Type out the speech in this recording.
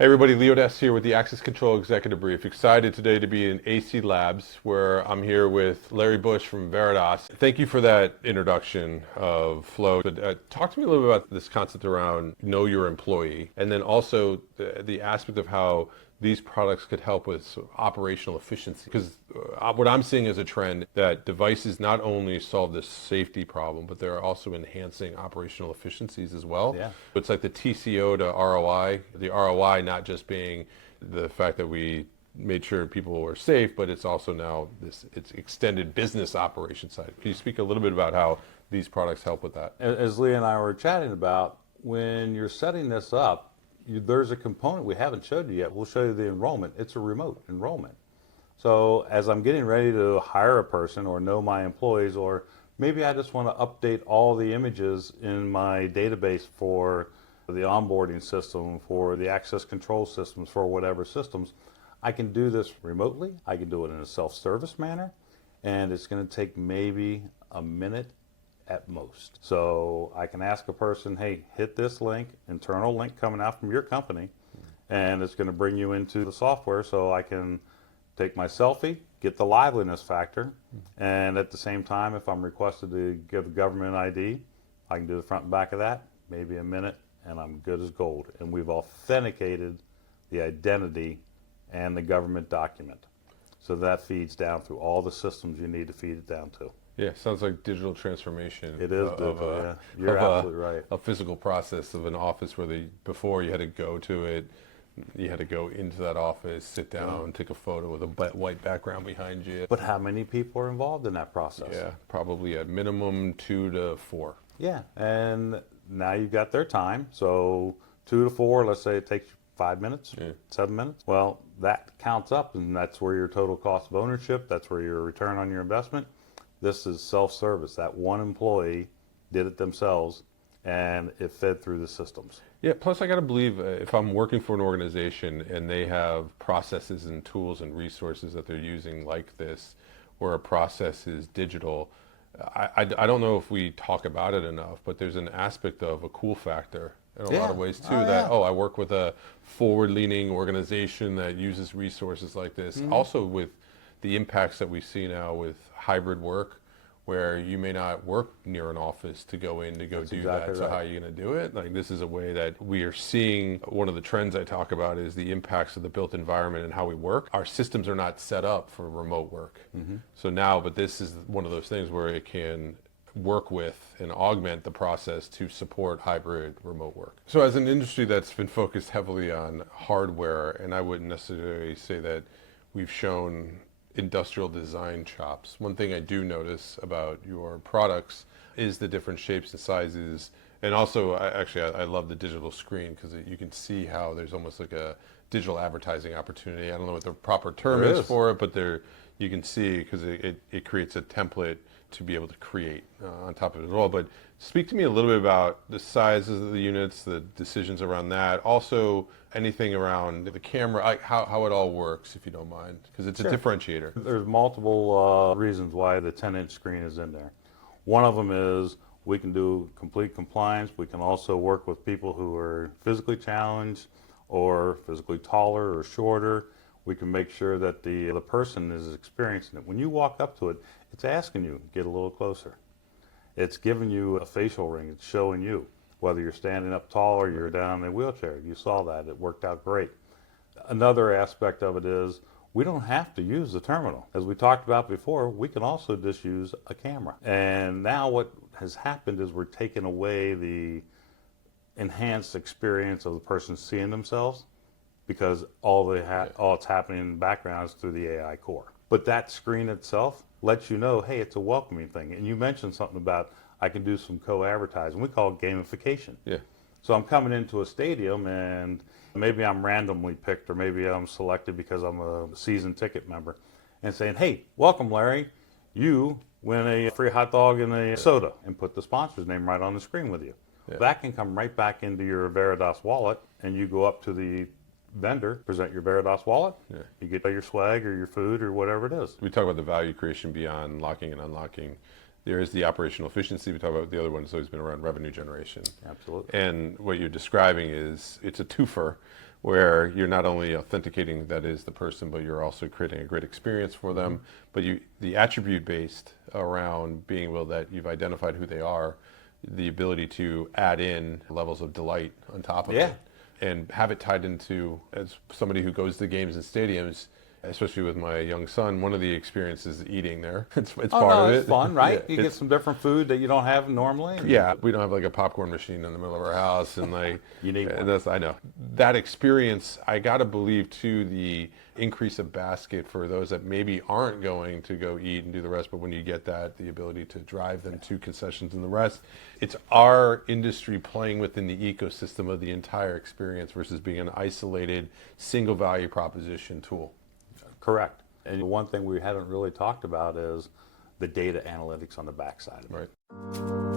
Hey everybody, Leo Des here with the Access Control Executive Brief. Excited today to be in AC Labs, where I'm here with Larry Bush from Veridas. Thank you for that introduction of Flow. But talk to me a little bit about this concept around know your employee, and then also the aspect of how these products could help with sort of operational efficiency. Because what I'm seeing is a trend that devices not only solve this safety problem, but they're also enhancing operational efficiencies as well. Yeah. It's like the TCO to ROI, the ROI not just being the fact that we made sure people were safe, but it's also now it's extended business operation side. Can you speak a little bit about how these products help with that? As Lee and I were chatting about, when you're setting this up, there's a component we haven't showed you yet. We'll show you the enrollment. It's a remote enrollment. So as I'm getting ready to hire a person or know my employees, or maybe I just want to update all the images in my database for the onboarding system, for the access control systems, for whatever systems, I can do this remotely. I can do it in a self-service manner, and it's going to take maybe a minute at most. So I can ask a person, hey, hit this link, internal link coming out from your company, and it's going to bring you into the software so I can take my selfie, get the liveliness factor, and at the same time, if I'm requested to give a government ID, I can do the front and back of that, maybe a minute, and I'm good as gold. And we've authenticated the identity and the government document. So that feeds down through all the systems you need to feed it down to. Yeah, sounds like digital transformation. It is digital, yeah. You're absolutely right. A physical process of an office where before you had to go to it, you had to go into that office, sit down, take a photo with a white background behind you. But how many people are involved in that process? Yeah, probably at minimum 2 to 4. Yeah, and now you've got their time. So 2 to 4, let's say it takes you 5 minutes, 7 minutes. Well, that counts up, and that's where your total cost of ownership, that's where your return on your investment. This is self-service. That one employee did it themselves, and it fed through the systems. Yeah, plus I got to believe if I'm working for an organization and they have processes and tools and resources that they're using like this, where a process is digital, I don't know if we talk about it enough, but there's an aspect of a cool factor in a lot of ways too, I work with a forward-leaning organization that uses resources like this. Also with the impacts that we see now with hybrid work, where you may not work near an office to go in to go do that. So how are you going to do it? Like, this is a way that we are seeing. One of the trends I talk about is the impacts of the built environment and how we work. Our systems are not set up for remote work. So now, but this is one of those things where it can work with and augment the process to support hybrid remote work. So as an industry that's been focused heavily on hardware, and I wouldn't necessarily say that we've shown industrial design chops. One thing I do notice about your products is the different shapes and sizes, and also I love the digital screen, because you can see how there's almost like a digital advertising opportunity. I don't know what the proper term is for it, but you can see, because it creates a template to be able to create on top of it as well. But speak to me a little bit about the sizes of the units, the decisions around that. Also, anything around the camera, how it all works, if you don't mind, because it's a differentiator. There's multiple reasons why the 10-inch screen is in there. One of them is we can do complete compliance. We can also work with people who are physically challenged or physically taller or shorter. We can make sure that the person is experiencing it. When you walk up to it, it's asking you, get a little closer. It's giving you a facial ring. It's showing you, whether you're standing up tall or you're down in a wheelchair. You saw that. It worked out great. Another aspect of it is we don't have to use the terminal. As we talked about before, we can also just use a camera. And now what has happened is we're taking away the enhanced experience of the person seeing themselves, because all it's happening in the background is through the AI core. But that screen itself lets you know, hey, it's a welcoming thing. And you mentioned something about I can do some co-advertising. We call it gamification. Yeah. So I'm coming into a stadium, and maybe I'm randomly picked, or maybe I'm selected because I'm a season ticket member, and saying, hey, welcome, Larry. You win a free hot dog and a soda, and put the sponsor's name right on the screen with you. Yeah. That can come right back into your Veridas wallet, and you go up to the vendor, present your Veridas wallet, you get your swag or your food or whatever it is. We talk about the value creation beyond locking and unlocking. There is the operational efficiency. We talk about the other one. It's always been around revenue generation. Absolutely. And what you're describing is it's a twofer, where you're not only authenticating that is the person, but you're also creating a great experience for them. But the attribute based around being able that you've identified who they are, the ability to add in levels of delight on top of it, and have it tied into, as somebody who goes to games and stadiums, especially with my young son, one of the experiences is eating there. It's part of it. It's fun, right? Yeah, You get some different food that you don't have normally. yeah, we don't have like a popcorn machine in the middle of our house, and like You need one. and that's, I know that experience. I gotta believe too, the increase of basket for those that maybe aren't going to go eat and do the rest, but when you get that, the ability to drive them to concessions and the rest, it's our industry playing within the ecosystem of the entire experience versus being an isolated single value proposition tool. Correct. And one thing we haven't really talked about is the data analytics on the backside of it. Right.